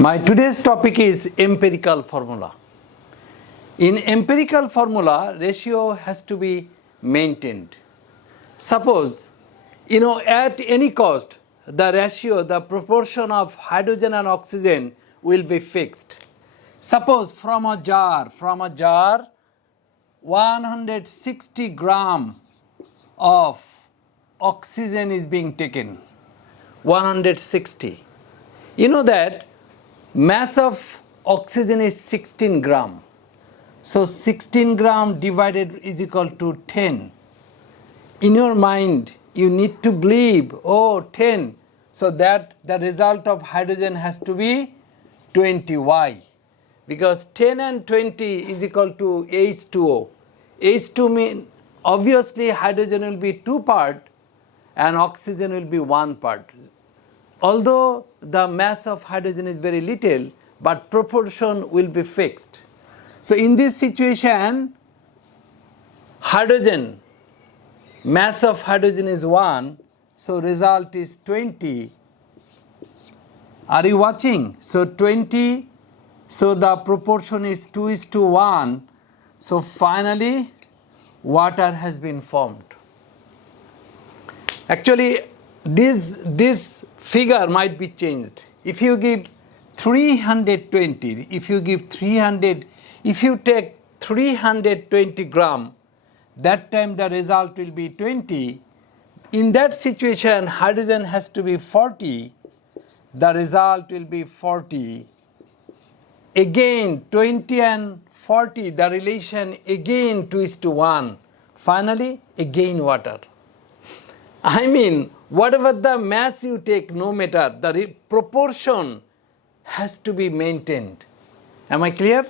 My today's topic is empirical formula. In empirical formula, ratio has to be maintained. Suppose, at any cost, the ratio, the proportion of hydrogen and oxygen will be fixed. Suppose from a jar, 160 gram of oxygen is being taken. 160. You know that mass of oxygen is 16 gram. So 16 gram divided is equal to 10. In your mind, you need to believe, 10. So that the result of hydrogen has to be 20. Why? Because 10 and 20 is equal to H2O. H2 means obviously hydrogen will be 2 part and oxygen will be 1 part. Although the mass of hydrogen is very little, but proportion will be fixed. So in this situation, hydrogen, mass of hydrogen is 1, so result is 20. Are you watching? So 20, so the proportion is 2:1. So finally, water has been formed. Actually, this figure might be changed. If you give 320, if you take 320 gram, that time the result will be 20. In that situation, hydrogen has to be 40. The result will be 40. Again, 20 and 40, the relation again 2:1. Finally, again water. I mean, whatever the mass you take, no matter, the proportion has to be maintained. Am I clear?